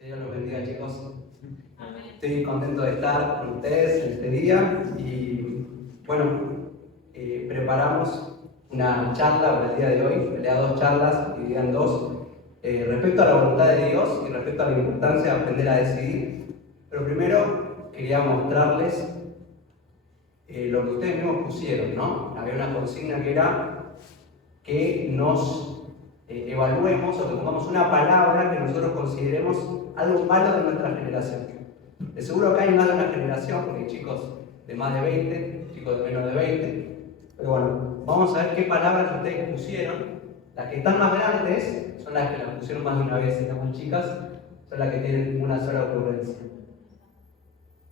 Que Dios los bendiga, chicos. Amén. Estoy contento de estar con ustedes en este día y bueno, preparamos una charla para el día de hoy. En realidad, dos charlas, divididas en dos, respecto a la voluntad de Dios y respecto a la importancia de aprender a decidir. Pero primero quería mostrarles lo que ustedes mismos pusieron, ¿no? Había una consigna que era que nos evaluemos o que pongamos una palabra que nosotros consideremos algo malo de nuestra generación. De seguro que hay más de una generación, porque hay chicos de más de 20, chicos de menos de 20. Pero bueno, vamos a ver qué palabras ustedes pusieron. Las que están más grandes son las que las pusieron más de una vez, y las más chicas son las que tienen una sola ocurrencia.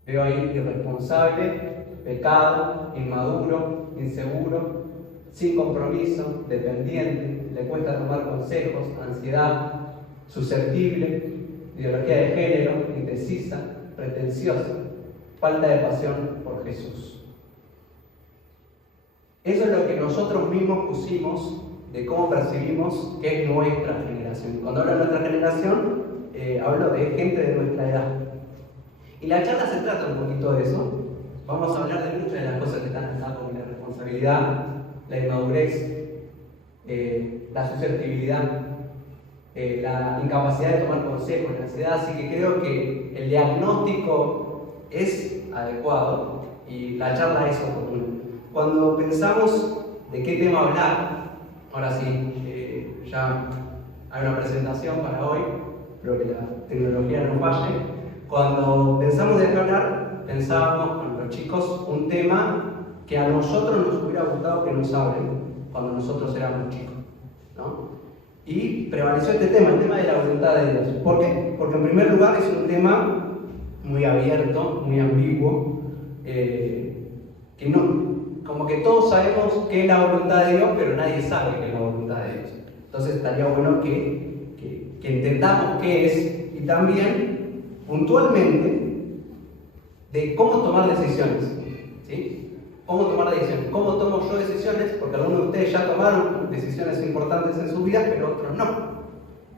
Veo ahí irresponsable, pecado, inmaduro, inseguro, sin compromiso, dependiente, le cuesta tomar consejos, ansiedad, susceptible, ideología de género, indecisa, pretenciosa, falta de pasión por Jesús. Eso es lo que nosotros mismos pusimos de cómo percibimos que es nuestra generación. Cuando hablo de nuestra generación, hablo de gente de nuestra edad. Y la charla se trata un poquito de eso. Vamos a hablar de muchas de las cosas que están acá, como la responsabilidad, la inmadurez, la susceptibilidad, la incapacidad de tomar consejos, la ansiedad. Así que creo que el diagnóstico es adecuado y la charla es oportuna. Cuando pensamos de qué tema hablar, ahora sí, ya hay una presentación para hoy, espero que la tecnología no falle. Cuando pensamos de qué hablar, pensábamos con los chicos un tema que a nosotros nos hubiera gustado que nos hablen cuando nosotros éramos chicos, ¿no? Y prevaleció este tema, el tema de la voluntad de Dios. ¿Por qué? Porque en primer lugar es un tema muy abierto, muy ambiguo, que no, como que todos sabemos qué es la voluntad de Dios, pero nadie sabe qué es la voluntad de Dios. Entonces estaría bueno que entendamos qué es y también puntualmente de cómo tomar decisiones, ¿sí? Cómo tomar decisiones, cómo tomo yo decisiones, porque algunos de ustedes ya tomaron decisiones importantes en su vida, pero otros no,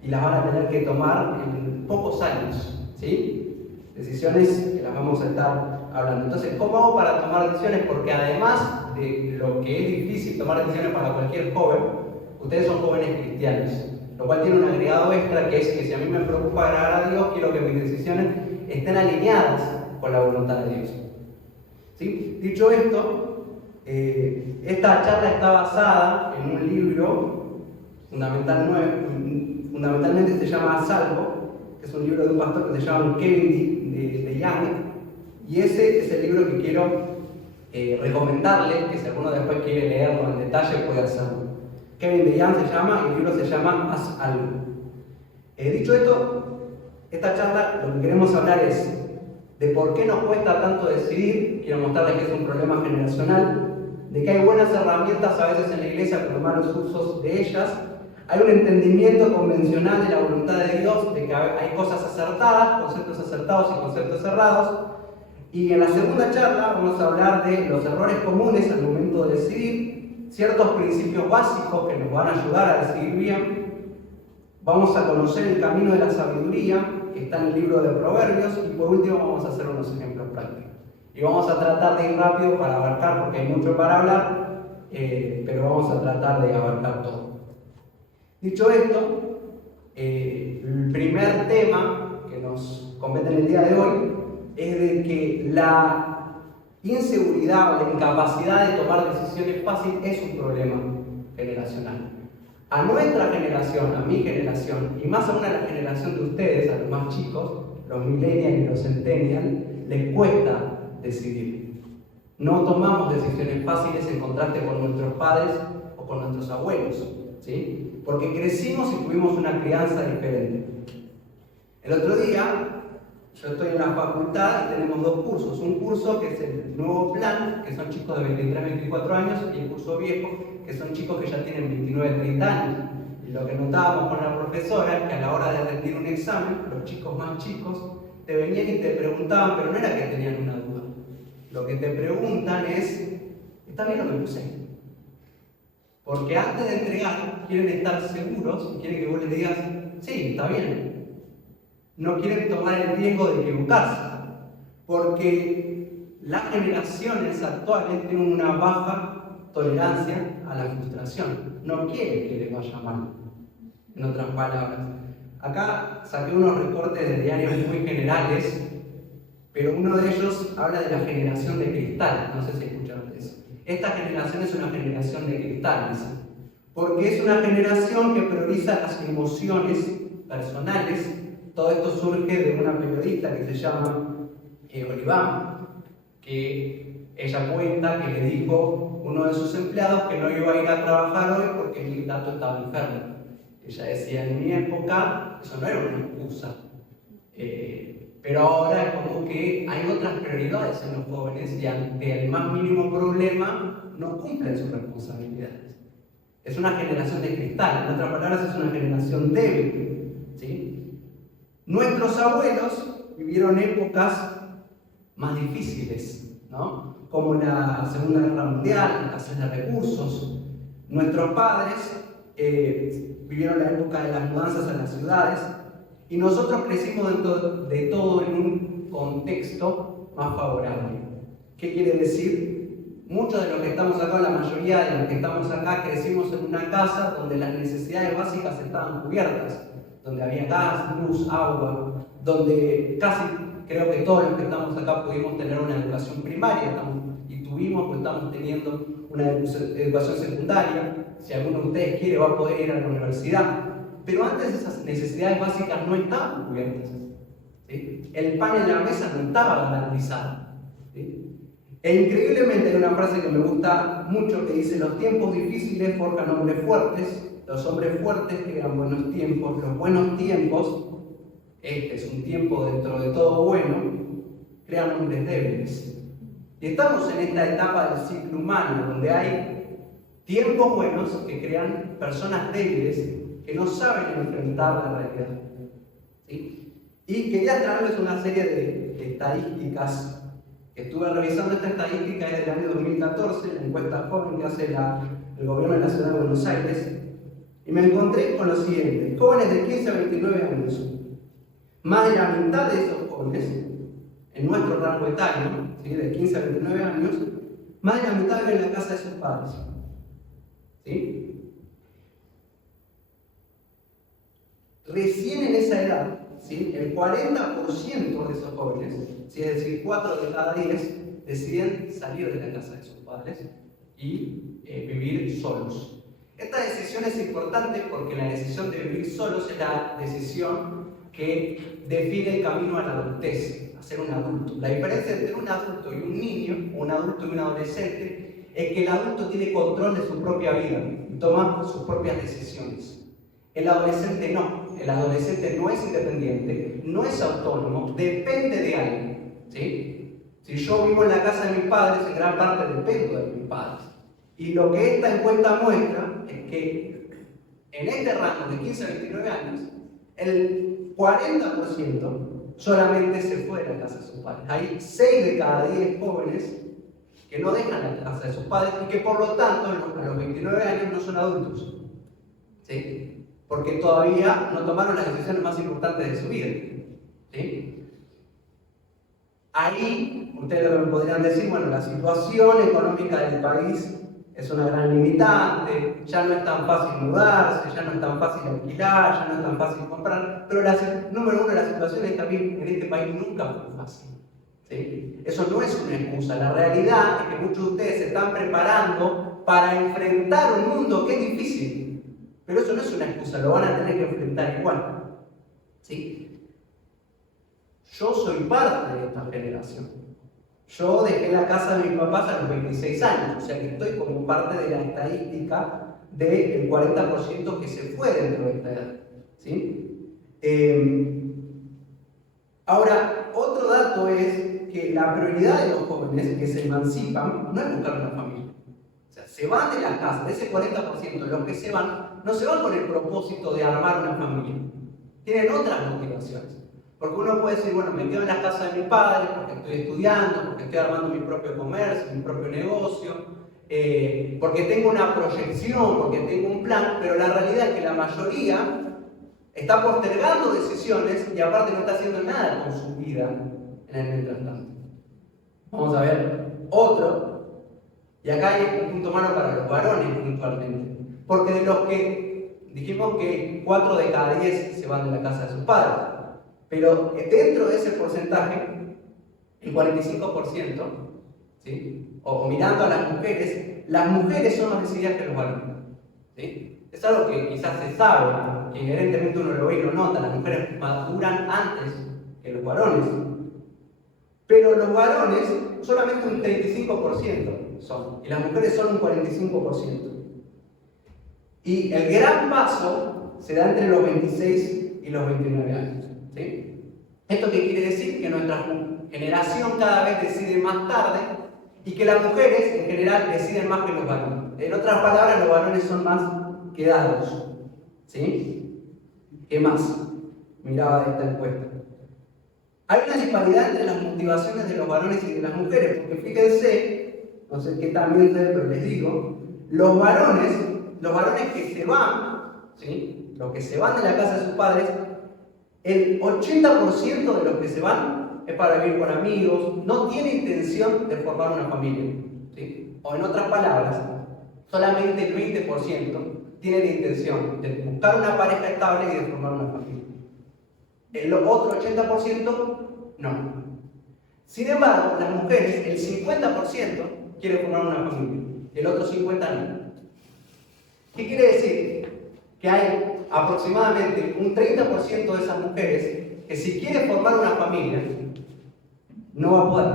y las van a tener que tomar en pocos años, ¿sí? Decisiones que las vamos a estar hablando. Entonces, ¿cómo hago para tomar decisiones? Porque además de lo que es difícil tomar decisiones para cualquier joven, ustedes son jóvenes cristianos, lo cual tiene un agregado extra, que es que si a mí me preocupa agradar a Dios, quiero que mis decisiones estén alineadas con la voluntad de Dios. ¿Sí? Dicho esto, esta charla está basada en un libro fundamentalmente se llama A Salvo, que es un libro de un pastor que se llama Kevin DeYoung, y ese es el libro que quiero recomendarle, que si alguno después quiere leerlo en detalle puede hacerlo. Kevin DeYoung se llama, y el libro se llama Haz algo. Dicho esto, esta charla lo que queremos hablar es de por qué nos cuesta tanto decidir. Quiero mostrarles que es un problema generacional, de que hay buenas herramientas a veces en la iglesia, pero malos usos de ellas. Hay un entendimiento convencional de la voluntad de Dios, de que hay cosas acertadas, conceptos acertados y conceptos errados. Y en la segunda charla vamos a hablar de los errores comunes al momento de decidir, ciertos principios básicos que nos van a ayudar a decidir bien. Vamos a conocer el camino de la sabiduría, que está en el libro de Proverbios, y por último vamos a hacer unos ejemplos prácticos. Y vamos a tratar de ir rápido para abarcar, porque hay mucho para hablar, pero vamos a tratar de abarcar todo. Dicho esto, el primer tema que nos compete en el día de hoy es de que la inseguridad o la incapacidad de tomar decisiones fáciles es un problema generacional. A nuestra generación, a mi generación, y más aún a la generación de ustedes, a los más chicos, los millennials y los centennials, les cuesta decidir. No tomamos decisiones fáciles en contraste con nuestros padres o con nuestros abuelos, ¿sí? Porque crecimos y tuvimos una crianza diferente. El otro día, yo estoy en la facultad y tenemos dos cursos. Un curso que es el nuevo plan, que son chicos de 23, 24 años, y el curso viejo, que son chicos que ya tienen 29, 30 años. Y lo que notábamos con la profesora es que a la hora de rendir un examen, los chicos más chicos te venían y te preguntaban, pero no era que tenían una duda. Lo que te preguntan es, ¿está bien lo que puse? Porque antes de entregar, quieren estar seguros y quieren que vos les digas, sí, está bien. no quieren tomar el riesgo de equivocarse, porque las generaciones actuales tienen una baja tolerancia a la frustración, no quieren que les vaya mal. En otras palabras, acá saqué unos recortes de diarios muy generales, pero uno de ellos habla de la generación de cristal. No sé si escucharon eso. Esta generación es una generación de cristal, porque es una generación que prioriza las emociones personales. Todo esto surge de una periodista que se llama Oliván, que ella cuenta que le dijo uno de sus empleados que no iba a ir a trabajar hoy porque el gato estaba enfermo. Ella decía, en mi época eso no era una excusa, pero ahora es como que hay otras prioridades en los jóvenes y ante el más mínimo problema no cumplen sus responsabilidades. Es una generación de cristal, en otras palabras es una generación débil, ¿sí? Nuestros abuelos vivieron épocas más difíciles, ¿no? Como la Segunda Guerra Mundial, la escasez de recursos. Nuestros padres vivieron la época de las mudanzas a las ciudades y nosotros crecimos de todo en un contexto más favorable. ¿Qué quiere decir? Muchos de los que estamos acá, la mayoría de los que estamos acá, crecimos en una casa donde las necesidades básicas estaban cubiertas, donde había gas, luz, agua, donde casi creo que todos los que estamos acá pudimos tener una educación primaria y tuvimos, pues estamos teniendo una educación secundaria. Si alguno de ustedes quiere va a poder ir a la universidad. Pero antes esas necesidades básicas no estaban cubiertas, ¿sí? El pan en la mesa no estaba garantizado, ¿sí? E increíblemente hay una frase que me gusta mucho que dice: los tiempos difíciles forjan hombres fuertes, los hombres fuertes crean buenos tiempos, los buenos tiempos, este es un tiempo dentro de todo bueno, crean hombres débiles. Y estamos en esta etapa del ciclo humano donde hay tiempos buenos que crean personas débiles que no saben enfrentar la realidad, ¿sí? Y quería traerles una serie de estadísticas. Estuve revisando esta estadística desde el año 2014, la encuesta joven que hace el gobierno de la ciudad de Buenos Aires, y me encontré con lo siguiente: jóvenes de 15 a 29 años. Más de la mitad de esos jóvenes, en nuestro rango etario, ¿sí? De 15 a 29 años, más de la mitad vive en la casa de sus padres, ¿sí? Recién en esa edad, ¿sí? El 40% de esos jóvenes, ¿sí? Es decir, 4 de cada 10, deciden salir de la casa de sus padres y vivir solos. Esta decisión es importante porque la decisión de vivir solos es la decisión que define el camino a la adultez, a ser un adulto. La diferencia entre un adulto y un niño, o un adulto y un adolescente, es que el adulto tiene control de su propia vida y toma sus propias decisiones. El adolescente no. El adolescente no es independiente, no es autónomo, depende de alguien, ¿sí? Si yo vivo en la casa de mis padres, en gran parte dependo de mis padres. Y lo que esta encuesta muestra es que en este rango de 15 a 29 años, el 40% solamente se fue de la casa de sus padres. Hay 6 de cada 10 jóvenes que no dejan la casa de sus padres y que por lo tanto a los 29 años no son adultos, ¿sí? Porque todavía no tomaron las decisiones más importantes de su vida, ¿sí? Ahí ustedes me podrían decir, bueno, la situación económica del país es una gran limitante, ya no es tan fácil mudarse, ya no es tan fácil alquilar, ya no es tan fácil comprar, pero número uno, la situación en este país nunca fue fácil, ¿sí? Eso no es una excusa, la realidad es que muchos de ustedes se están preparando para enfrentar un mundo que es difícil. Pero eso no es una excusa, lo van a tener que enfrentar igual, ¿sí? Yo soy parte de esta generación. Yo dejé la casa de mis papás a los 26 años, o sea que estoy como parte de la estadística del 40% que se fue dentro de esta edad, ¿sí? Ahora, otro dato es que la prioridad de los jóvenes que se emancipan no es buscar una familia. O sea, se van de la casa, de ese 40%, los que se van, no se van con el propósito de armar una familia. Tienen otras motivaciones. Porque uno puede decir, bueno, me quedo en la casa de mi padre porque estoy estudiando, porque estoy armando mi propio comercio, mi propio negocio, porque tengo una proyección, porque tengo un plan, pero la realidad es que la mayoría está postergando decisiones y aparte no está haciendo nada con su vida en el mientras tanto. Vamos a ver otro, y acá hay un punto malo para los varones puntualmente, porque de los que dijimos que 4 de cada 10 se van de la casa de sus padres, pero dentro de ese porcentaje, el 45%, ¿sí? o mirando a las mujeres son más decididas que los varones. ¿Sí? Es algo que quizás se sabe, que inherentemente uno lo ve y lo nota, las mujeres maduran antes que los varones. Pero los varones solamente un 35% son, y las mujeres son un 45%. Y el gran paso se da entre los 26 y los 29 años. ¿Sí? ¿Esto qué quiere decir? Que nuestra generación cada vez decide más tarde y que las mujeres en general deciden más que los varones. En otras palabras, los varones son más quedados. ¿Sí? ¿Qué más? Miraba de esta encuesta. Hay una disparidad entre las motivaciones de los varones y de las mujeres, porque fíjense, no sé qué también sé, pero les digo, los varones que se van, ¿sí? Los que se van de la casa de sus padres, el 80% de los que se van es para vivir con amigos, no tiene intención de formar una familia, ¿sí? O en otras palabras, solamente el 20% tiene la intención de buscar una pareja estable y de formar una familia. El otro 80% no. Sin embargo, las mujeres, el 50% quiere formar una familia, el otro 50% no. ¿Qué quiere decir? Que hay aproximadamente un 30% de esas mujeres que si quiere formar una familia, no va a poder.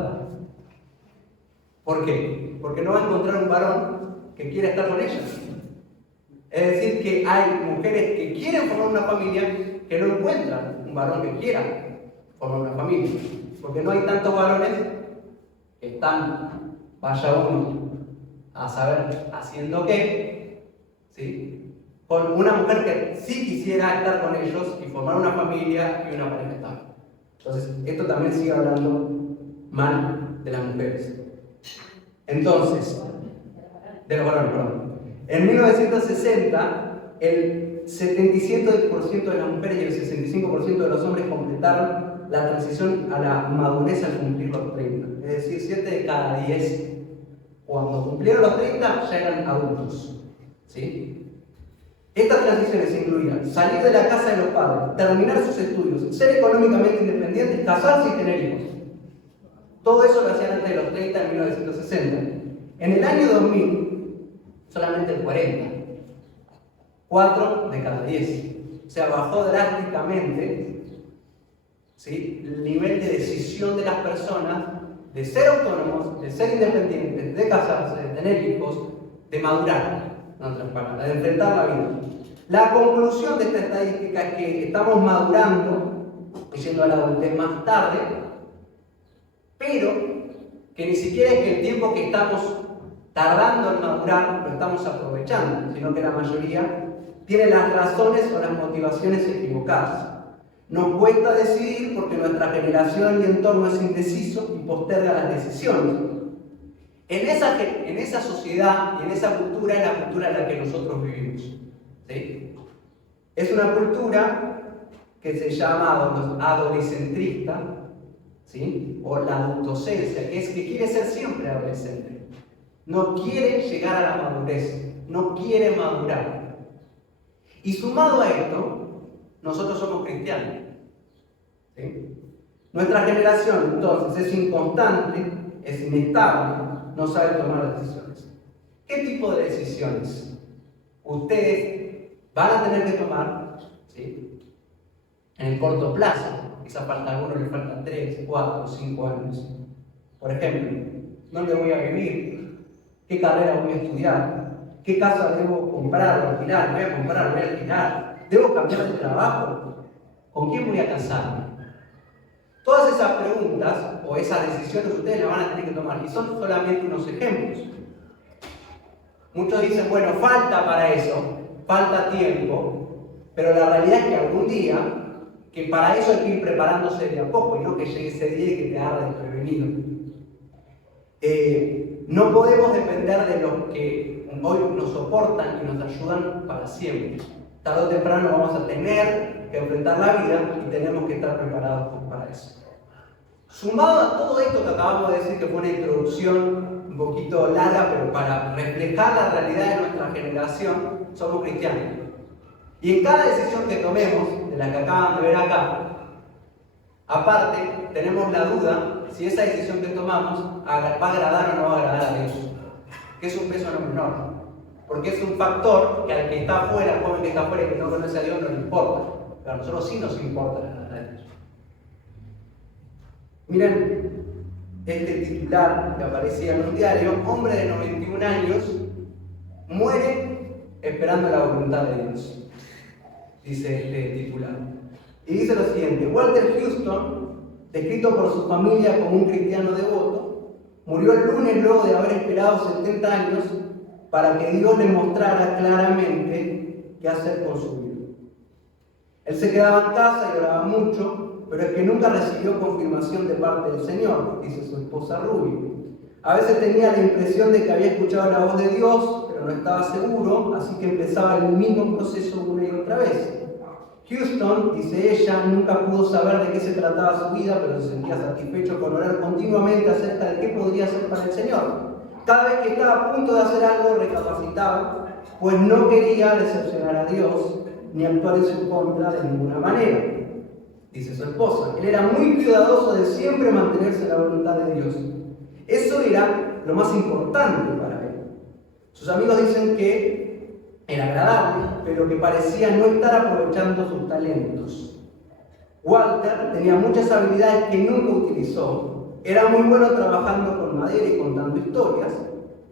¿Por qué? Porque no va a encontrar un varón que quiera estar con ellas. Es decir, que hay mujeres que quieren formar una familia que no encuentran un varón que quiera formar una familia. Porque no hay tantos varones que están, vaya uno a saber haciendo qué, ¿sí? Con una mujer que sí quisiera estar con ellos y formar una familia y una pareja estable. Entonces, esto también sigue hablando mal de las mujeres. Entonces, de los varones, perdón. En 1960, el 77% de las mujeres y el 65% de los hombres completaron la transición a la madurez al cumplir los 30. Es decir, 7 de cada 10, cuando cumplieron los 30, ya eran adultos. ¿Sí? Estas transiciones incluían salir de la casa de los padres, terminar sus estudios, ser económicamente independientes, casarse y tener hijos. Todo eso lo hacían antes de los 30 en 1960. En el año 2000, solamente el 40. 4 de cada 10. O sea, bajó drásticamente, ¿sí?, el nivel de decisión de las personas de ser autónomos, de ser independientes, de casarse, de tener hijos, de madurar, en otras palabras, de enfrentar la vida. La conclusión de esta estadística es que estamos madurando, yendo a la adultez más tarde, pero que ni siquiera es que el tiempo que estamos tardando en madurar lo estamos aprovechando, sino que la mayoría tiene las razones o las motivaciones equivocadas. Nos cuesta decidir porque nuestra generación y entorno es indeciso y posterga las decisiones. En esa sociedad y en esa cultura es la cultura en la que nosotros vivimos. ¿Sí? Es una cultura que se llama adolescentrista, ¿sí?, o la adultocencia, que es que quiere ser siempre adolescente. No quiere llegar a la madurez, no quiere madurar. Y sumado a esto, nosotros somos cristianos. ¿Sí? Nuestra generación, entonces, es inconstante, es inestable, no sabe tomar decisiones. ¿Qué tipo de decisiones ustedes van a tener que tomar, ¿sí?, en el corto plazo? Quizás falta a alguno, le faltan 3, 4, 5 años. Por ejemplo, ¿dónde voy a vivir? ¿Qué carrera voy a estudiar? ¿Qué casa debo comprar o alquilar? ¿Voy a comprar? ¿Voy a alquilar? ¿Debo cambiar de trabajo? ¿Con quién voy a casarme? Todas esas preguntas o esas decisiones ustedes las van a tener que tomar, y son solamente unos ejemplos. Muchos dicen, bueno, falta para eso, falta tiempo, pero la realidad es que algún día, que para eso hay que ir preparándose de a poco y no que llegue ese día y que te agarre desprevenido. No podemos depender de los que hoy nos soportan y nos ayudan para siempre. Tarde o temprano vamos a tener que enfrentar la vida y tenemos que estar preparados para eso. Sumado a todo esto que acabamos de decir, que fue una introducción un poquito larga, pero para reflejar la realidad de nuestra generación, somos cristianos. Y en cada decisión que tomemos, de la que acaban de ver acá, aparte, tenemos la duda si esa decisión que tomamos va a agradar o no va a agradar a Dios. Que es un peso no menor. Porque es un factor que al que está afuera, al joven que está afuera y que no conoce a Dios, no le importa. Pero a nosotros sí nos importa agradar a Dios. Miren, este titular que aparecía en un diario: hombre de 91 años muere esperando la voluntad de Dios. Dice este titular. Y dice lo siguiente: Walter Houston, descrito por su familia como un cristiano devoto, murió el lunes luego de haber esperado 70 años para que Dios le mostrara claramente qué hacer con su vida. Él se quedaba en casa y oraba mucho, pero es que nunca recibió confirmación de parte del Señor, dice su esposa Ruby. A veces tenía la impresión de que había escuchado la voz de Dios, pero no estaba seguro, así que empezaba el mismo proceso una y otra vez. Houston, dice ella, nunca pudo saber de qué se trataba su vida, pero se sentía satisfecho con orar continuamente acerca de qué podría hacer para el Señor. Cada vez que estaba a punto de hacer algo, recapacitaba, pues no quería decepcionar a Dios ni actuar en su contra de ninguna manera, dice su esposa. Él era muy cuidadoso de siempre mantenerse en la voluntad de Dios. Eso era lo más importante para él. Sus amigos dicen que era agradable, pero que parecía no estar aprovechando sus talentos. Walter tenía muchas habilidades que nunca utilizó. Era muy bueno trabajando con madera y contando historias.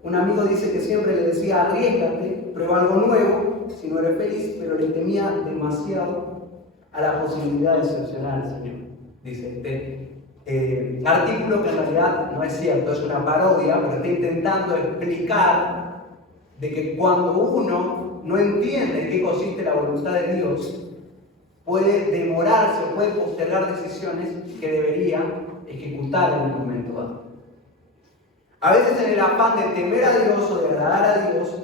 Un amigo dice que siempre le decía: arriésgate, prueba algo nuevo, si no eres feliz, pero le temía demasiado a la posibilidad de decepcionar al Señor. Dice este artículo, que en realidad no es cierto, es una parodia, pero está intentando explicar de que cuando uno no entiende en qué consiste la voluntad de Dios, puede demorarse, puede postergar decisiones que debería ejecutar en un momento dado. A veces, en el afán de temer a Dios o de agradar a Dios,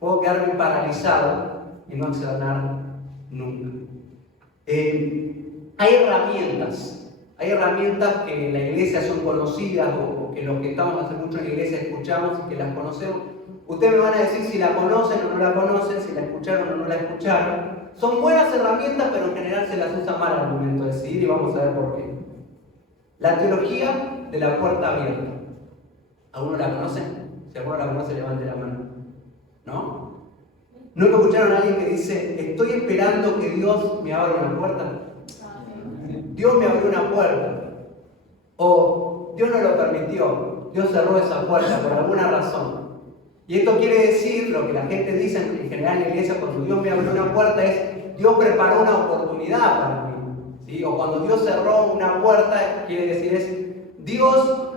puedo quedarme paralizado y no accionar nunca. Hay herramientas que en la iglesia son conocidas, o que los que estamos hace mucho en la iglesia escuchamos y que las conocemos. Ustedes me van a decir si la conocen o no la conocen, si la escucharon o no la escucharon. Son buenas herramientas, pero en general se las usa mal al momento de decidir, y vamos a ver por qué. La teología de la puerta abierta. ¿Alguno la conoce? Si alguno la conoce, levante la mano. ¿No? ¿Nunca escucharon a alguien que dice: estoy esperando que Dios me abra una puerta? Dios me abrió una puerta. O Dios no lo permitió, Dios cerró esa puerta por alguna razón. Y esto quiere decir, lo que la gente dice en general en la iglesia, cuando Dios me abrió una puerta, es: Dios preparó una oportunidad para mí. ¿Sí? O cuando Dios cerró una puerta, quiere decir es: Dios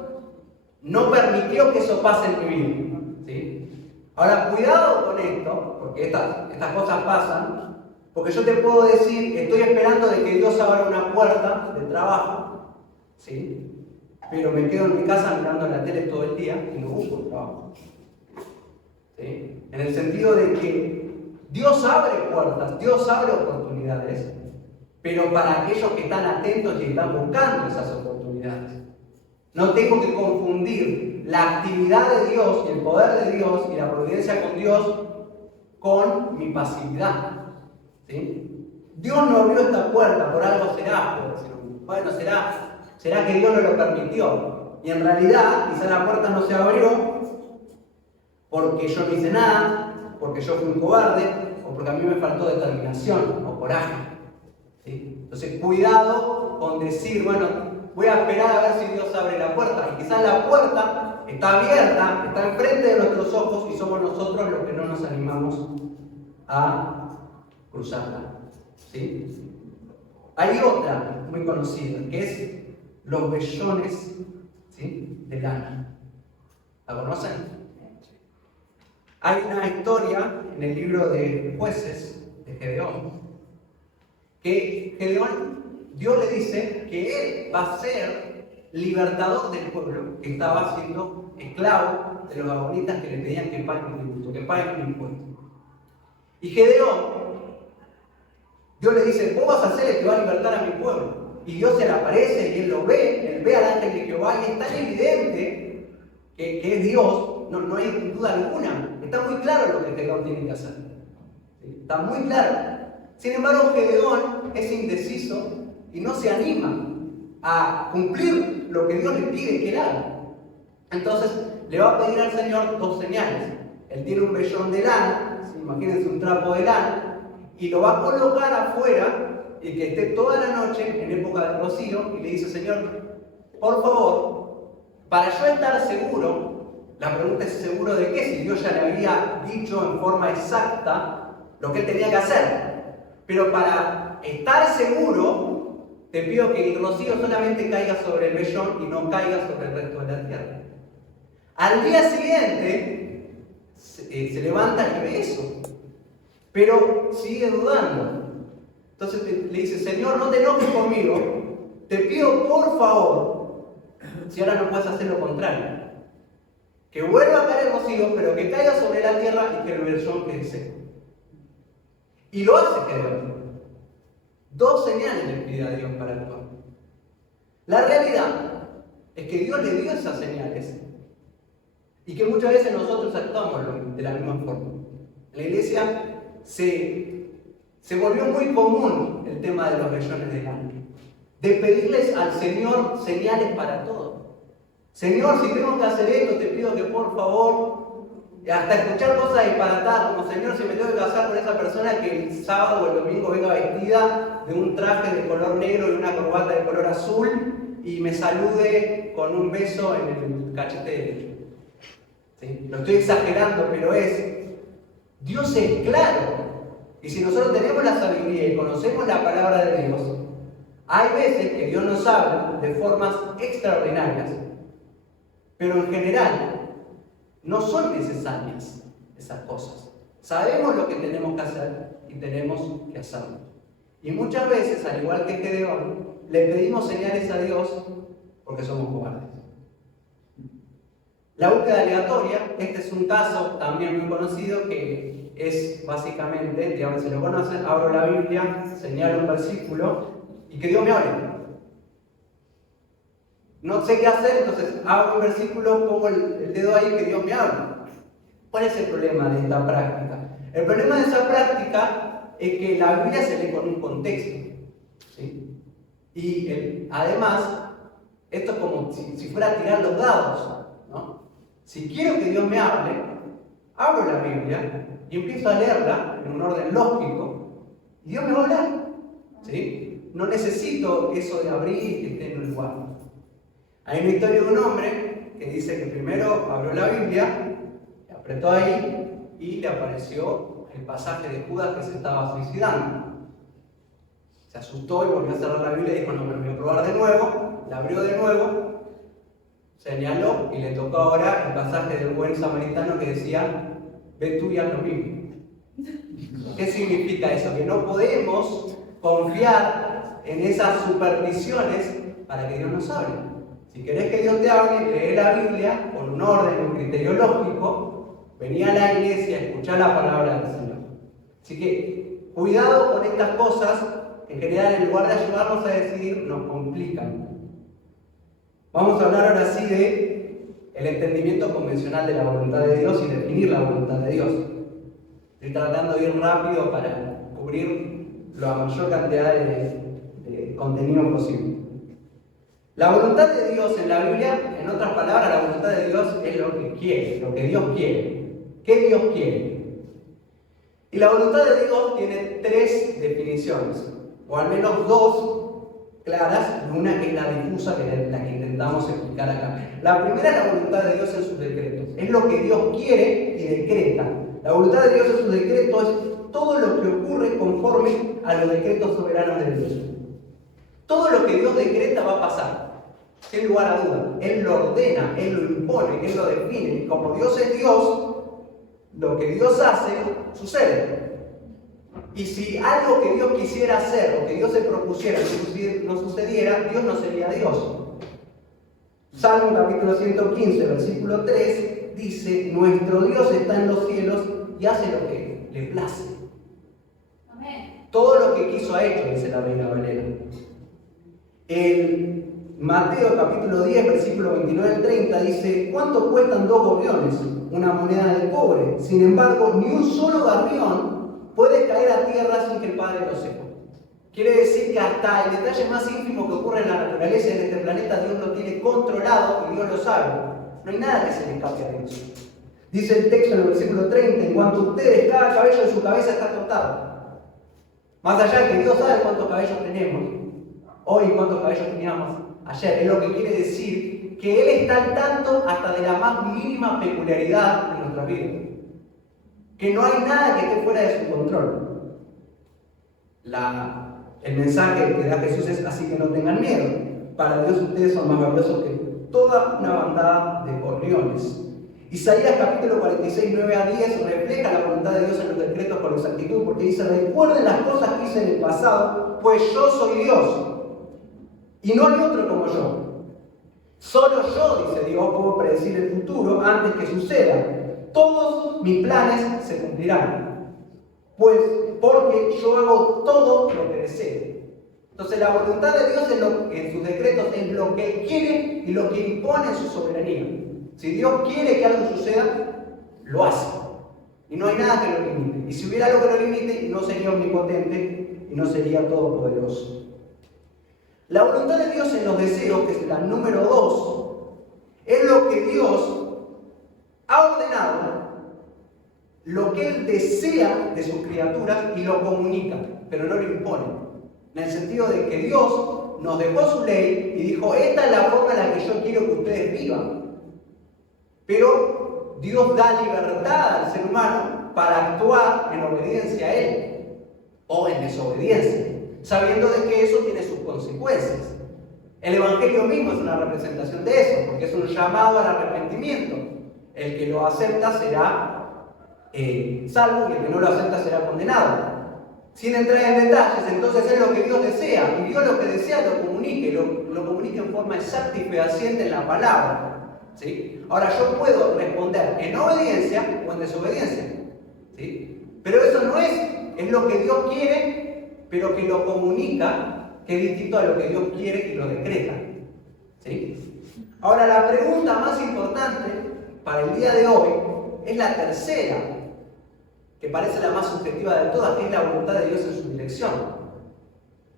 no permitió que eso pase en mi vida. ¿Sí? Ahora, cuidado con esto, porque estas cosas pasan, porque yo te puedo decir: estoy esperando de que Dios abra una puerta de trabajo, ¿sí? Pero me quedo en mi casa mirando la tele todo el día y no busco trabajo. ¿Sí? En el sentido de que Dios abre puertas, Dios abre oportunidades, pero para aquellos que están atentos y están buscando esas oportunidades. No tengo que confundir la actividad de Dios y el poder de Dios y la providencia con Dios con mi pasividad. ¿Sí? Dios no abrió esta puerta, por algo será, puedo decir. Bueno, será que Dios no lo permitió. Y en realidad, quizá la puerta no se abrió porque yo no hice nada, porque yo fui un cobarde, o porque a mí me faltó determinación o coraje. ¿Sí? Entonces, cuidado con decir: bueno, voy a esperar a ver si Dios abre la puerta. Y quizás la puerta está abierta, está enfrente de nuestros ojos, y somos nosotros los que no nos animamos a cruzarla. ¿Sí? Hay otra muy conocida, que es los vellones, ¿sí?, de lana. ¿La conocen? Hay una historia en el libro de Jueces de Gedeón, que Gedeón, Dios le dice que él va a ser libertador del pueblo que estaba siendo esclavo de los amonitas, que le pedían que paguen un tributo, que paguen un impuesto. Y Gedeón Dios le dice, vos vas a ser el que va a libertar a mi pueblo. Y Dios se le aparece y él lo ve, él ve al ángel de Jehová y es tan evidente que es Dios, no hay duda alguna. Está muy claro lo que Gedeón tiene que hacer. ¿Sí? Está muy claro. Sin embargo, Gedeón es indeciso y no se anima a cumplir lo que Dios le pide que él haga. Entonces le va a pedir al Señor dos señales. Él tiene un vellón de lana, ¿sí? Imagínense un trapo de lana, y lo va a colocar afuera y que esté toda la noche en época de rocío y le dice, Señor, por favor, para yo estar seguro, la pregunta es seguro de qué, si Dios ya le había dicho en forma exacta lo que él tenía que hacer, pero para estar seguro, te pido que el rocío solamente caiga sobre el vellón y no caiga sobre el resto de la tierra. Al día siguiente, se levanta y ve eso, pero sigue dudando. Entonces le dice, Señor, no te enojes conmigo, te pido por favor, si ahora no puedes hacer lo contrario, que vuelva a caer el rocío, pero que caiga sobre la tierra y que el vellón quede seco. Y lo hace Gedeón. Dos señales le pide a Dios para actuar. La realidad es que Dios le dio esas señales y que muchas veces nosotros actuamos de la misma forma. En la iglesia se volvió muy común el tema de los vellones de lana, de pedirles al Señor señales para todo. Señor, si tengo que hacer esto, te pido que por favor, hasta escuchar cosas disparatadas, como Señor, si me tengo que casar con esa persona, que el sábado o el domingo venga vestida de un traje de color negro y una corbata de color azul y me salude con un beso en el cachete derecho. ¿Sí? Lo estoy exagerando, pero Dios es claro. Y si nosotros tenemos la sabiduría y conocemos la palabra de Dios, hay veces que Dios nos habla de formas extraordinarias, pero en general no son necesarias esas cosas. Sabemos lo que tenemos que hacer y tenemos que hacerlo. Y muchas veces, al igual que Gedeón, le pedimos señales a Dios porque somos cobardes. La búsqueda aleatoria, este es un caso también muy conocido que es básicamente, digamos, si lo conocen, abro la Biblia, señalo un versículo y que Dios me hable. No sé qué hacer, entonces abro un versículo, pongo el dedo ahí y que Dios me hable. ¿Cuál es el problema de esta práctica? El problema de esa práctica es que la Biblia se lee con un contexto, ¿sí? Y además, esto es como si fuera a tirar los dados, ¿no? Si quiero que Dios me hable, abro la Biblia y empiezo a leerla en un orden lógico y Dios me va a hablar, ¿sí? No necesito eso de abrir y que esté en un lugar. Hay una historia de un hombre que dice que primero abrió la Biblia, apretó ahí y le apareció el pasaje de Judas que se estaba suicidando. Se asustó y volvió a cerrar la Biblia y dijo, no, me lo voy a probar de nuevo. La abrió de nuevo, señaló y le tocó ahora el pasaje del buen samaritano que decía, ve tú y haz lo mismo. ¿Qué significa eso? Que no podemos confiar en esas supersticiones para que Dios nos hable. Si querés que Dios te hable, lee la Biblia con un orden, un criterio lógico, vení a la iglesia, escuchá la palabra del Señor. Así que, cuidado con estas cosas, en general, en lugar de ayudarnos a decidir, nos complican. Vamos a hablar ahora sí de el entendimiento convencional de la voluntad de Dios y definir la voluntad de Dios. Estoy tratando de ir rápido para cubrir la mayor cantidad de contenido posible. La voluntad de Dios en la Biblia, en otras palabras, la voluntad de Dios es lo que quiere, lo que Dios quiere. ¿Qué Dios quiere? Y la voluntad de Dios tiene tres definiciones, o al menos dos claras, y una que es la difusa, que es la que intentamos explicar acá. La primera es la voluntad de Dios en sus decretos. Es lo que Dios quiere y decreta. La voluntad de Dios en sus decretos es todo lo que ocurre conforme a los decretos soberanos de Dios. Todo lo que Dios decreta va a pasar, sin lugar a duda. Él lo ordena, Él lo impone, Él lo define. Y como Dios es Dios, lo que Dios hace, sucede. Y si algo que Dios quisiera hacer o que Dios se propusiera no sucediera, Dios no sería Dios. Salmo capítulo 115, versículo 3, dice, nuestro Dios está en los cielos y hace lo que le place. Amén. Todo lo que quiso ha hecho, dice la Reina Valera. En Mateo capítulo 10, versículo 29 al 30 dice: ¿cuánto cuestan 2 gorriones? Una moneda de cobre. Sin embargo, ni un solo gorrión puede caer a tierra sin que el Padre lo sepa. Quiere decir que hasta el detalle más ínfimo que ocurre en la naturaleza y en este planeta, Dios lo tiene controlado y Dios lo sabe. No hay nada que se le escape a Dios. Dice el texto en el versículo 30: en cuanto a ustedes, cada cabello de su cabeza está contado. Más allá de que Dios sabe cuántos cabellos tenemos hoy y cuántos cabellos teníamos ayer, es lo que quiere decir que Él está al tanto hasta de la más mínima peculiaridad de nuestra vida. Que no hay nada que esté fuera de su control. El mensaje que da Jesús es: así que no tengan miedo. Para Dios ustedes son más valiosos que toda una bandada de gorriones. Isaías capítulo 46, 9 a 10 refleja la voluntad de Dios en los decretos con exactitud, porque dice: recuerden las cosas que hice en el pasado, pues yo soy Dios y no hay otro como yo. Solo yo, dice Dios, puedo predecir el futuro antes que suceda. Todos mis planes se cumplirán, pues porque yo hago todo lo que deseo. Entonces la voluntad de Dios en sus decretos es lo que Él quiere y lo que impone en su soberanía. Si Dios quiere que algo suceda, lo hace. Y no hay nada que lo limite. Y si hubiera algo que lo limite, no sería omnipotente y no sería todopoderoso. La voluntad de Dios en los deseos, que es la número 2, es lo que Dios ha ordenado, lo que Él desea de sus criaturas y lo comunica, pero no lo impone. En el sentido de que Dios nos dejó su ley y dijo: esta es la forma en la que yo quiero que ustedes vivan. Pero Dios da libertad al ser humano para actuar en obediencia a Él o en desobediencia, sabiendo de que eso tiene sus consecuencias. El Evangelio mismo es una representación de eso, porque es un llamado al arrepentimiento. El que lo acepta será salvo y el que no lo acepta será condenado. Sin entrar en detalles, entonces es lo que Dios desea, y Dios lo que desea lo comunique, lo comunique en forma exacta y fehaciente en la palabra. ¿Sí? Ahora yo puedo responder en obediencia o en desobediencia, ¿sí? Pero eso no es lo que Dios quiere, pero que lo comunica, que es distinto a lo que Dios quiere y lo decreta, ¿sí? Ahora la pregunta más importante para el día de hoy es la tercera, que parece la más subjetiva de todas, que es la voluntad de Dios en su dirección.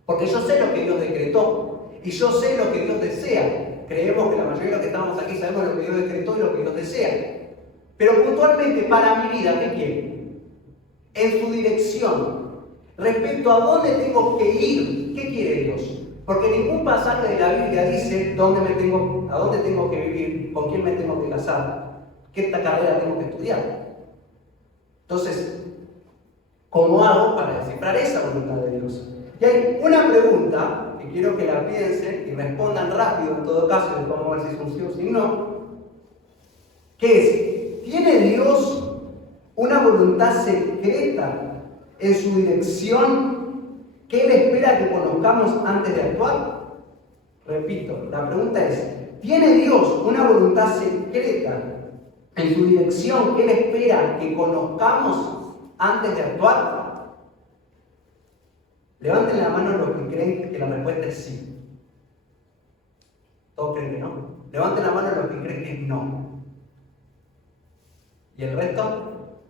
Porque yo sé lo que Dios decretó y yo sé lo que Dios desea. Creemos que la mayoría de los que estamos aquí sabemos lo que Dios decretó y lo que Dios desea. Pero puntualmente para mi vida, ¿qué quiere? En su dirección. Respecto a dónde tengo que ir, ¿qué quiere Dios? Porque ningún pasaje de la Biblia dice a dónde tengo que vivir, con quién me tengo que casar, qué carrera tengo que estudiar. Entonces, ¿cómo hago para descifrar esa voluntad de Dios? Y hay una pregunta que quiero que la piensen y respondan rápido en todo caso, y después vamos a ver si es un sí o si no, que es: ¿tiene Dios una voluntad secreta en su dirección que Él espera que conozcamos antes de actuar? Repito, la pregunta es: ¿tiene Dios una voluntad secreta en su dirección que Él espera que conozcamos antes de actuar? Levanten la mano los que creen que la respuesta es sí. ¿Todos creen que no? Levanten la mano los que creen que es no. ¿Y el resto?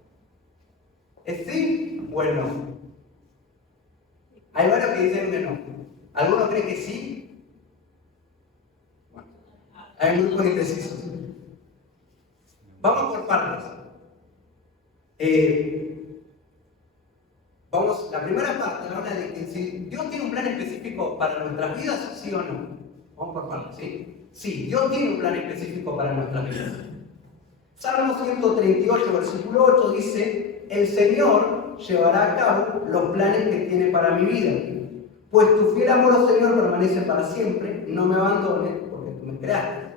¿Es sí o es no? Hay varios que dicen que no. ¿Alguno cree que sí? Bueno, hay muy indecisos. Vamos por partes. La primera parte habla de que si Dios tiene un plan específico para nuestras vidas, sí o no. Vamos por partes, ¿sí? Sí, Dios tiene un plan específico para nuestras vidas. Salmo 138, versículo 8 dice: el Señor llevará a cabo los planes que tiene para mi vida. Pues tu fiel amor, oh Señor, permanece para siempre. No me abandones, porque tú me creaste.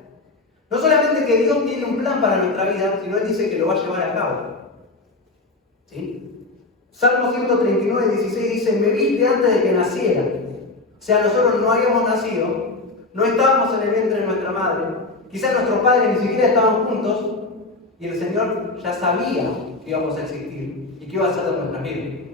No solamente que Dios tiene un plan para nuestra vida, sino Él dice que lo va a llevar a cabo. ¿Sí? Salmo 139, 16 dice: me viste antes de que naciera. O sea, nosotros no habíamos nacido, no estábamos en el vientre de nuestra madre, quizás nuestros padres ni siquiera estaban juntos, y el Señor ya sabía que íbamos a existir y que iba a ser de nuestra vida.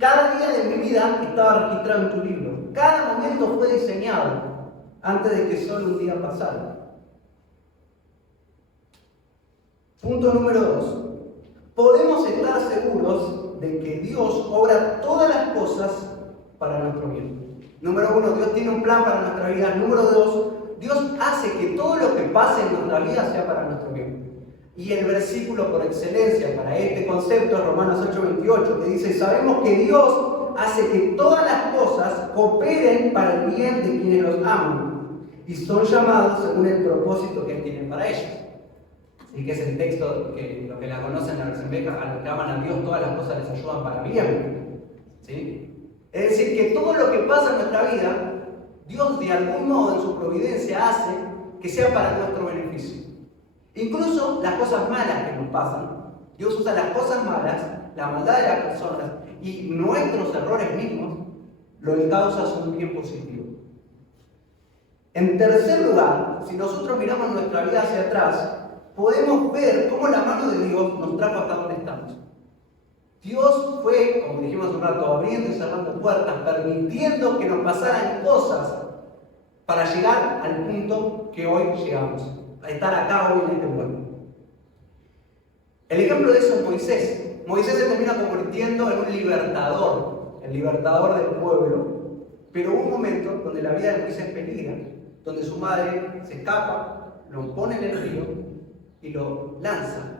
Cada día de mi vida estaba registrado en tu libro. Cada momento fue diseñado antes de que solo un día pasara. Punto número 2. Podemos estar seguros de que Dios obra todas las cosas para nuestro bien. Número 1, Dios tiene un plan para nuestra vida. Número 2, Dios hace que todo lo que pase en nuestra vida sea para nuestro bien. Y el versículo por excelencia para este concepto es Romanos 8:28, que dice: sabemos que Dios hace que todas las cosas cooperen para el bien de quienes los aman y son llamados según el propósito que Él tiene para ellos. Y que es el texto que los que la conocen, la versión vieja, a los que aman a Dios todas las cosas les ayudan para bien. ¿Sí? Es decir, que todo lo que pasa en nuestra vida, Dios de algún modo en su providencia hace que sea para nuestro beneficio. Incluso las cosas malas que nos pasan, Dios usa las cosas malas, la maldad de las personas y nuestros errores mismos, lo encausa a un bien positivo. En tercer lugar, si nosotros miramos nuestra vida hacia atrás, podemos ver cómo la mano de Dios nos trajo hasta donde estamos. Dios fue, como dijimos hace un rato, abriendo y cerrando puertas, permitiendo que nos pasaran cosas para llegar al punto que hoy llegamos, a estar acá hoy en este lugar. El ejemplo de eso es Moisés. Moisés se termina convirtiendo en un libertador, el libertador del pueblo, pero hubo un momento donde la vida de Moisés peligra, donde su madre se escapa, lo pone en el río y lo lanza.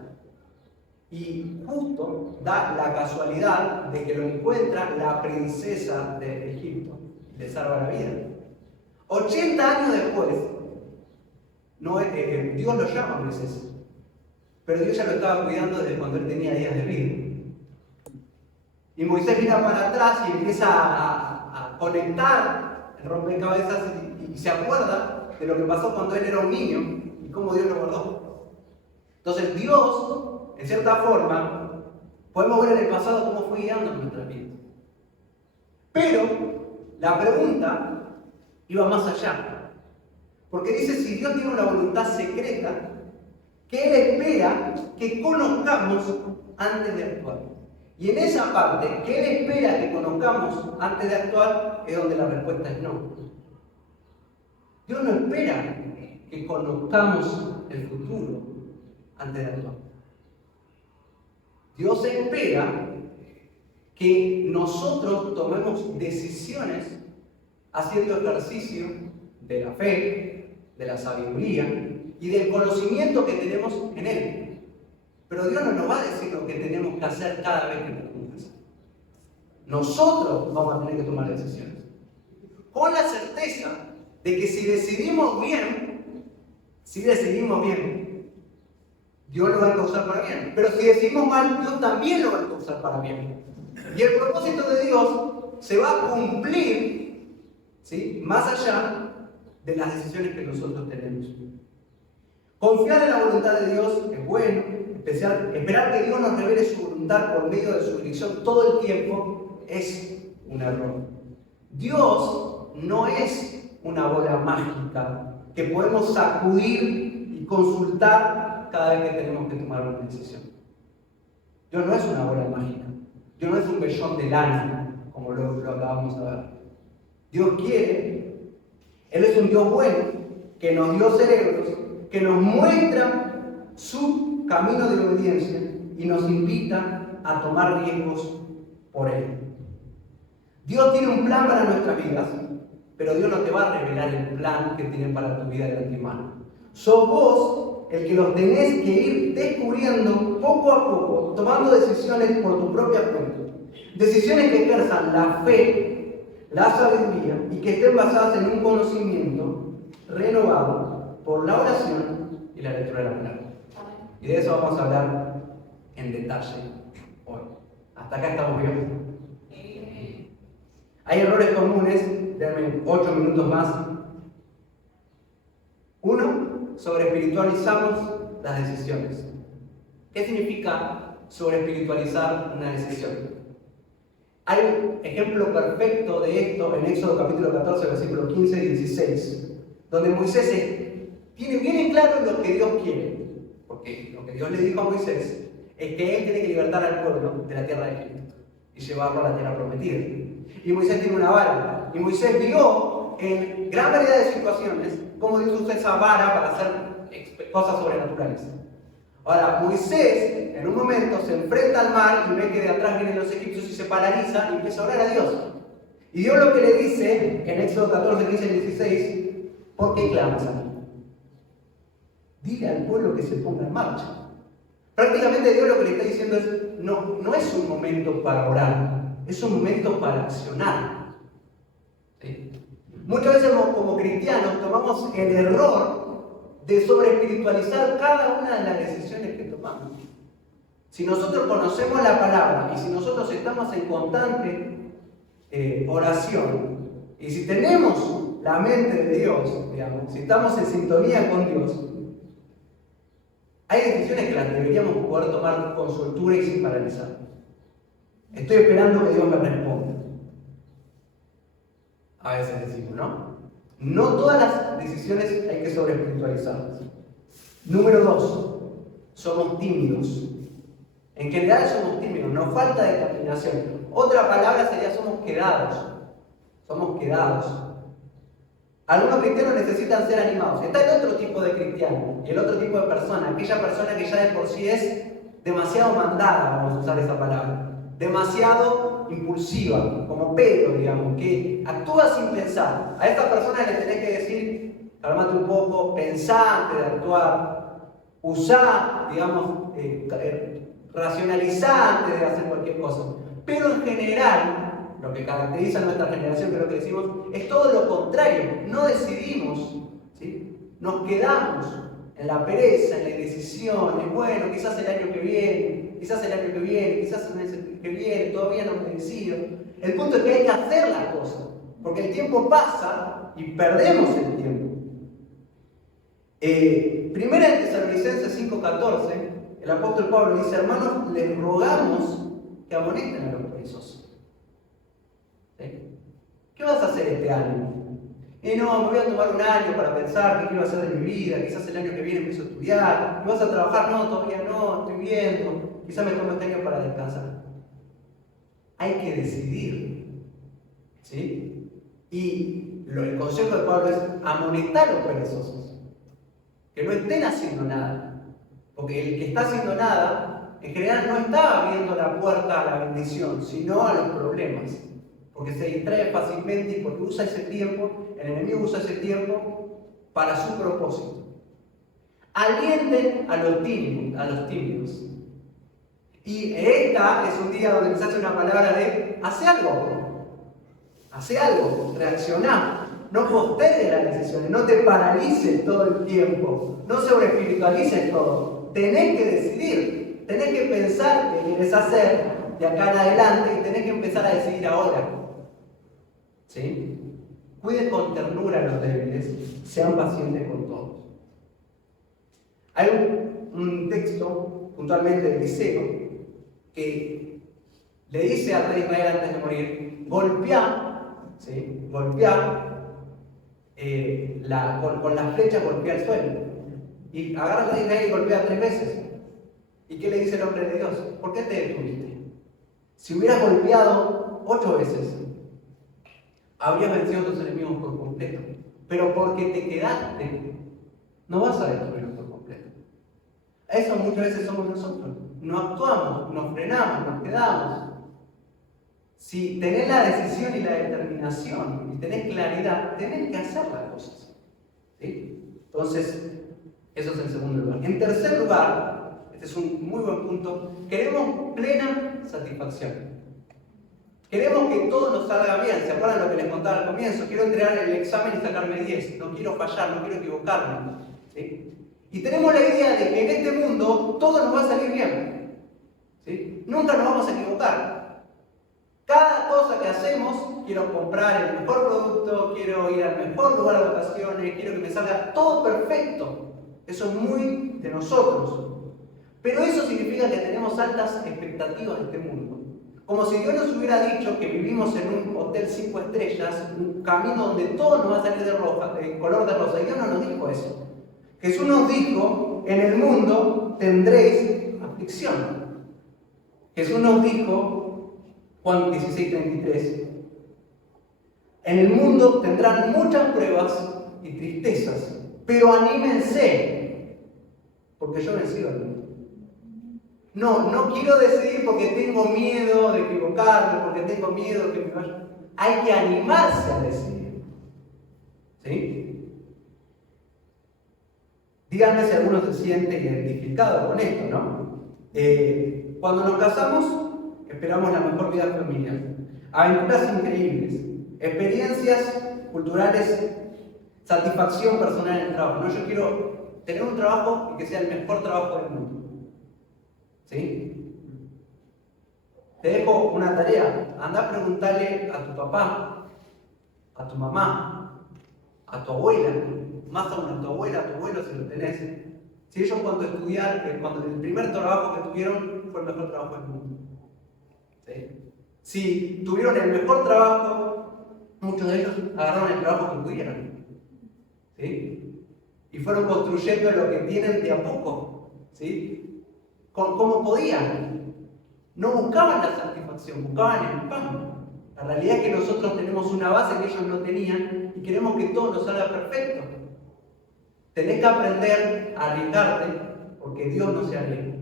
Y justo da la casualidad de que lo encuentra la princesa de Egipto y le salva la vida. 80 años después, Dios lo llama a Moisés, pero Dios ya lo estaba cuidando desde cuando él tenía días de vida. Y Moisés mira para atrás y empieza a conectar el rompecabezas y se acuerda de lo que pasó cuando él era un niño y cómo Dios lo guardó. Entonces Dios, en cierta forma, podemos ver en el pasado cómo fue guiando nuestras vidas. Pero la pregunta iba más allá. Porque dice, si Dios tiene una voluntad secreta, que Él espera que conozcamos antes de actuar. Y en esa parte, que Él espera que conozcamos antes de actuar, es donde la respuesta es no. Dios no espera que conozcamos el futuro antes de actuar. Dios espera que nosotros tomemos decisiones haciendo ejercicio de la fe, de la sabiduría y del conocimiento que tenemos en Él. Pero Dios no nos va a decir lo que tenemos que hacer cada vez que tenemos que hacer. Nosotros vamos a tener que tomar decisiones. Con la certeza de que si decidimos bien, Dios lo va a causar para bien. Pero si decidimos mal, Dios también lo va a causar para bien. Y el propósito de Dios se va a cumplir, ¿sí?, más allá de las decisiones que nosotros tenemos. Confiar en la voluntad de Dios es bueno, esperar que Dios nos revele su voluntad por medio de su dirección todo el tiempo es un error. Dios no es una bola mágica que podemos sacudir y consultar cada vez que tenemos que tomar una decisión. Dios no es una bola mágica. Dios no es un vellón de lana, como lo acabamos de ver. Dios quiere, Él es un Dios bueno, que nos dio cerebros, que nos muestra su camino de obediencia y nos invita a tomar riesgos por Él. Dios tiene un plan para nuestras vidas, pero Dios no te va a revelar el plan que tiene para tu vida de antemano. Sos vos el que los tenés que ir descubriendo poco a poco, tomando decisiones por tu propia cuenta. Decisiones que ejerzan la fe, la sabiduría y que estén basadas en un conocimiento renovado por la oración y la lectura de la palabra. Y de eso vamos a hablar en detalle hoy. Hasta acá estamos bien. Hay errores comunes, denme 8 minutos más. 1, sobreespiritualizamos las decisiones. ¿Qué significa sobreespiritualizar una decisión? Hay un ejemplo perfecto de esto en Éxodo capítulo 14, versículos 15 y 16, donde Moisés tiene bien en claro lo que Dios quiere, porque lo que Dios le dijo a Moisés es que él tiene que libertar al pueblo de la tierra de Egipto. y llevarlo a la tierra prometida. Y Moisés tiene una vara. Y Moisés vio en gran variedad de situaciones cómo Dios usa esa vara para hacer cosas sobrenaturales. Ahora, Moisés en un momento se enfrenta al mar y ve que de atrás vienen los egipcios y se paraliza y empieza a orar a Dios. Y Dios lo que le dice en Éxodo 14, 15 y 16, ¿por qué clamas a mí? Dile al pueblo que se ponga en marcha. Prácticamente Dios lo que le está diciendo es, no es un momento para orar, es un momento para accionar. ¿Sí? Muchas veces como cristianos tomamos el error de sobreespiritualizar cada una de las decisiones que tomamos. Si nosotros conocemos la palabra y si nosotros estamos en constante oración y si tenemos la mente de Dios, digamos, si estamos en sintonía con Dios, hay decisiones que las deberíamos poder tomar con soltura y sin paralizar. Estoy esperando que Dios me responda. A veces decimos, ¿no? No todas las decisiones hay que sobreespiritualizarlas. Número 2, somos tímidos. En general somos tímidos, nos falta determinación. Otra palabra sería somos quedados. Somos quedados. Algunos cristianos necesitan ser animados. Está el otro tipo de cristiano y el otro tipo de persona, aquella persona que ya de por sí es demasiado mandada, vamos a usar esa palabra, demasiado impulsiva, como Pedro, digamos, que actúa sin pensar. A esta persona le tenés que decir, calmate un poco, pensá antes de actuar, usá, digamos, racionalizá antes de hacer cualquier cosa. Pero en general, lo que caracteriza a nuestra generación, que es lo que decimos, es todo lo contrario. No decidimos, ¿sí? Nos quedamos en la pereza, en la indecisión, en bueno, quizás el año que viene, quizás el año que viene, quizás el mes que viene, todavía no me decido. El punto es que hay que hacer las cosas, porque el tiempo pasa y perdemos el tiempo. Primera de Tesalonicenses 5:14, el apóstol Pablo dice, hermanos, les rogamos que amonesten a los perezosos. ¿Qué vas a hacer este año? No, me voy a tomar un año para pensar qué quiero hacer de mi vida, quizás el año que viene empiezo a estudiar. ¿Me vas a trabajar? No, todavía no, estoy viendo. Quizás me tomo este año para descansar. Hay que decidir. ¿Sí? Y el consejo de Pablo es amonestar a los perezosos. Que no estén haciendo nada. Porque el que está haciendo nada, en general no está abriendo la puerta a la bendición, sino a los problemas. Porque se distrae fácilmente y porque usa ese tiempo, el enemigo usa ese tiempo para su propósito. Alienten a los tímidos. Y esta es un día donde se hace una palabra de hace algo, reaccioná. No postergues las decisiones, no te paralices todo el tiempo, no sobreespiritualices todo. Tenés que decidir, tenés que pensar qué quieres hacer de acá en adelante y tenés que empezar a decidir ahora. ¿Sí? Cuiden con ternura a los débiles, sean pacientes con todos. Hay un texto, puntualmente de Eliseo, que le dice al rey Israel antes de morir, golpea, ¿sí? Con las flechas golpea el suelo. Y agarra al rey Israel y golpea 3 veces. ¿Y qué le dice el hombre de Dios? ¿Por qué te detuviste? Si hubieras golpeado 8 veces, habrías vencido a tus enemigos por completo. Pero porque te quedaste, no vas a destruirlos por completo. Eso muchas veces somos nosotros. No actuamos, nos frenamos, nos quedamos. Si tenés la decisión y la determinación y tenés claridad, tenés que hacer las cosas. ¿Sí? Entonces, eso es en segundo lugar. En tercer lugar, este es un muy buen punto, queremos plena satisfacción. Queremos que todo nos salga bien. ¿Se acuerdan lo que les contaba al comienzo? Quiero entregar el examen y sacarme 10. No quiero fallar, no quiero equivocarme. ¿Sí? Y tenemos la idea de que en este mundo todo nos va a salir bien. ¿Sí? Nunca nos vamos a equivocar. Cada cosa que hacemos, quiero comprar el mejor producto, quiero ir al mejor lugar de vacaciones, quiero que me salga todo perfecto. Eso es muy de nosotros. Pero eso significa que tenemos altas expectativas de este mundo. Como si Dios nos hubiera dicho que vivimos en un hotel 5 estrellas, un camino donde todo nos va a salir de color de rosa. Y Dios no nos dijo eso. Jesús nos dijo, en el mundo tendréis aflicción. Jesús nos dijo, Juan 16:33. En el mundo tendrán muchas pruebas y tristezas, pero anímense, porque yo he vencido al mundo. No quiero decidir porque tengo miedo de equivocarme, porque tengo miedo de que me vaya. Hay que animarse a decidir. ¿Sí? Díganme si alguno se siente identificado con esto, ¿no? Cuando nos casamos, esperamos la mejor vida familiar. Aventuras increíbles, experiencias culturales, satisfacción personal en el trabajo. No, yo quiero tener un trabajo y que sea el mejor trabajo del mundo. ¿Sí? Te dejo una tarea. Anda a preguntarle a tu papá, a tu mamá, a tu abuela, más aún a tu abuela, a tu abuelo si lo tenés. Si ellos cuando estudiaron, cuando el primer trabajo que tuvieron fue el mejor trabajo del mundo. ¿Sí? Si tuvieron el mejor trabajo, muchos de ellos agarraron el trabajo que pudieron. ¿Sí? Y fueron construyendo lo que tienen de a poco. ¿Sí? Como podían. No buscaban la satisfacción, buscaban el pan. La realidad es que nosotros tenemos una base que ellos no tenían y queremos que todo nos salga perfecto. Tenés que aprender a arriesgarte porque Dios no se arriesga.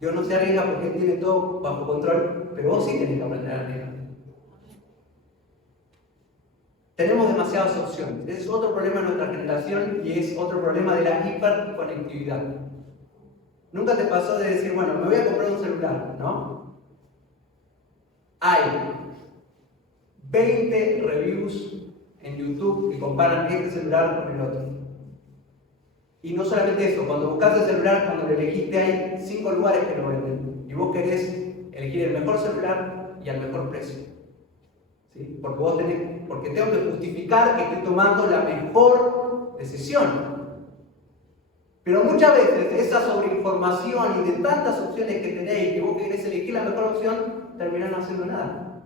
Dios no se arriesga porque Él tiene todo bajo control, pero vos sí tenés que aprender a arriesgarte. Tenemos demasiadas opciones. Ese es otro problema de nuestra generación y es otro problema de la hiperconectividad. ¿Nunca te pasó de decir, bueno, me voy a comprar un celular, ¿no? Hay 20 reviews en YouTube que comparan este celular con el otro. Y no solamente eso, cuando buscas el celular, cuando lo elegiste, hay 5 lugares que lo venden. Y vos querés elegir el mejor celular y al mejor precio. ¿Sí? Porque tengo que justificar que estoy tomando la mejor decisión. Pero muchas veces esa sobreinformación y de tantas opciones que tenéis, que vos querés elegir la mejor opción, terminás no haciendo nada.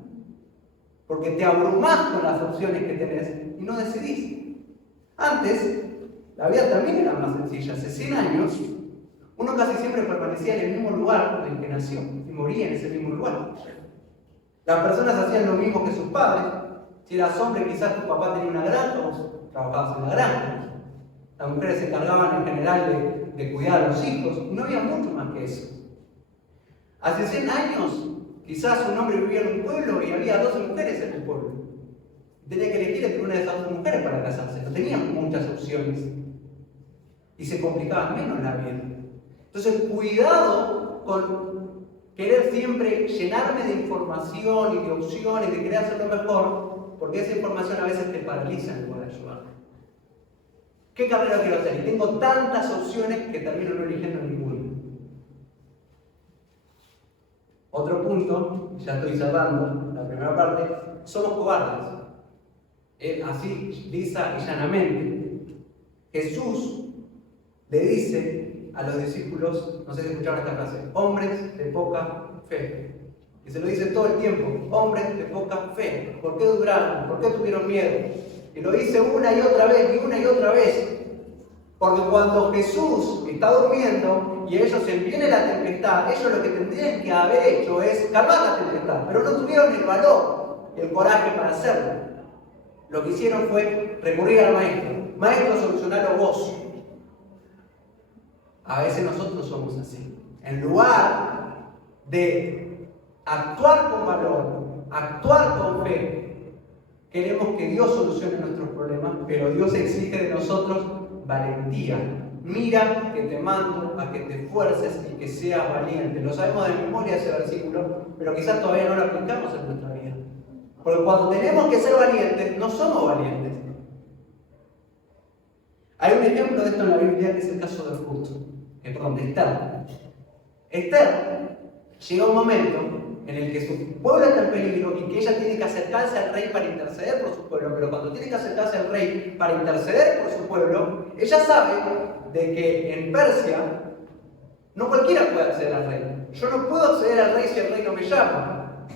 Porque te abrumás con las opciones que tenés y no decidís. Antes, la vida también era más sencilla. Hace 100 años, uno casi siempre permanecía en el mismo lugar en el que nació y moría en ese mismo lugar. Las personas hacían lo mismo que sus padres. Si eras hombre, quizás tu papá tenía una granja, vos trabajabas en la granja. Las mujeres se encargaban en general de cuidar a los hijos. No había mucho más que eso. Hace 100 años, quizás un hombre vivía en un pueblo y había 12 mujeres en el pueblo. Tenía que elegir entre una de esas 2 mujeres para casarse. No tenían muchas opciones. Y se complicaba menos la vida. Entonces, cuidado con querer siempre llenarme de información y de opciones, de querer hacerlo mejor, porque esa información a veces te paraliza en lugar de ayudarte. ¿Qué carrera quiero hacer? Y tengo tantas opciones que termino no eligiendo ninguna. Otro punto, ya estoy cerrando la primera parte, somos cobardes. Así, lisa y llanamente. Jesús le dice a los discípulos, no sé si escucharon esta frase, hombres de poca fe. Y se lo dice todo el tiempo, hombres de poca fe. ¿Por qué dudaron? ¿Por qué tuvieron miedo? Y lo dice una y otra vez, y una y otra vez. Porque cuando Jesús está durmiendo y ellos viene la tempestad, ellos lo que tendrían que haber hecho es calmar la tempestad, pero no tuvieron el valor y el coraje para hacerlo. Lo que hicieron fue recurrir al maestro. Maestro, solucionalo vos. A veces nosotros somos así. En lugar de actuar con valor, actuar con fe, queremos que Dios solucione nuestros problemas, pero Dios exige de nosotros valentía. Mira que te mando a que te esfuerces y que seas valiente. Lo sabemos de memoria ese versículo, pero quizás todavía no lo aplicamos en nuestra vida. Porque cuando tenemos que ser valientes, no somos valientes. Hay un ejemplo de esto en la Biblia que es el caso de de Esther. Esther llega un momento en el que su pueblo está en peligro y que ella tiene que acercarse al rey para interceder por su pueblo, pero cuando tiene que acercarse al rey para interceder por su pueblo, ella sabe de que en Persia no cualquiera puede acceder al rey. Yo no puedo acceder al rey si el rey no me llama,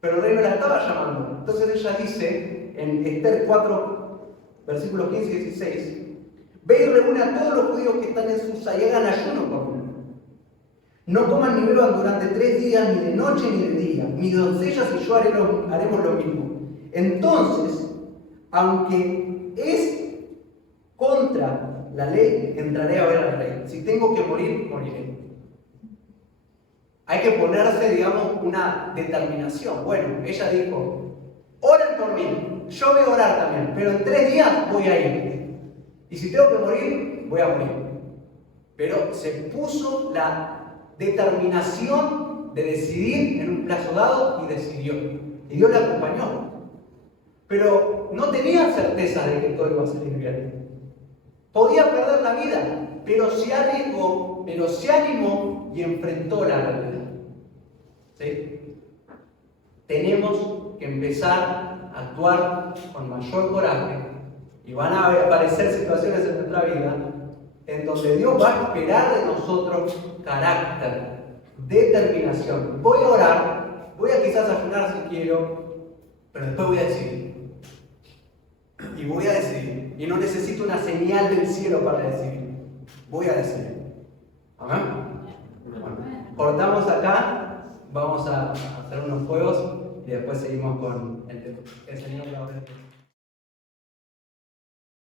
pero el rey no la estaba llamando. Entonces ella dice en Esther 4, versículos 15 y 16, ve y reúne a todos los judíos que están en Susa y hagan ayuno por mí. No coman ni beban durante 3 días, ni de noche ni de día. Mis doncellas y yo haremos lo mismo. Entonces, aunque es contra la ley, entraré a ver al rey. Si tengo que morir, moriré. Hay que ponerse, digamos, una determinación. Bueno, ella dijo, oren por mí, yo voy a orar también, pero en 3 días voy a ir. Y si tengo que morir, voy a morir. Pero se puso la determinación de decidir en un plazo dado y decidió. Y Dios la acompañó. Pero no tenía certeza de que todo iba a salir bien. Podía perder la vida, pero se arriesgó, pero se animó y enfrentó la realidad. ¿Sí? Tenemos que empezar a actuar con mayor coraje y van a aparecer situaciones en nuestra vida en donde Dios va a esperar de nosotros carácter, determinación. Voy a orar, voy a quizás ayunar si quiero, pero después voy a decidir. Y voy a decidir. Y no necesito una señal del cielo para decidir. Voy a decidir. ¿Amén? Bueno, cortamos acá, vamos a hacer unos juegos y después seguimos con el Señor.